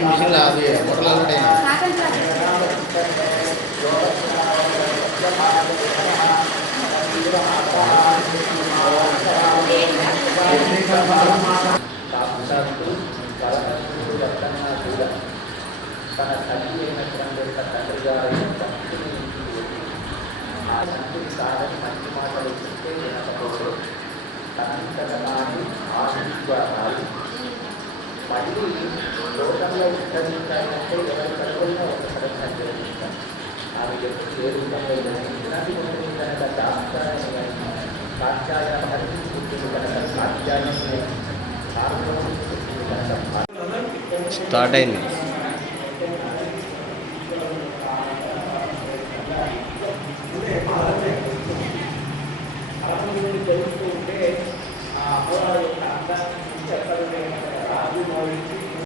Machine అది hotel తన తల్లి అయినటువంటి తండ్రి గారైన తండ్రిని ఆ తండ్రికి కాదని మంచి మాటలు చెప్తే వినకపోతే తనంతట తాను ఆశించుగా రాలి మళ్ళీ లోకంలో ఉద్ధరించాలంటే ఎవరి కడుపులో ఒక సడన్గా జరుగుతాం ఆమె ఎప్పుడు ఏ రూపంలో జరుగుతున్నది ఉంటుంది కనుక దాస్తాయని కాత్యాయ హరిని పుట్టింది కనుక కాత్యాయని స్టార్ట్ అయింది.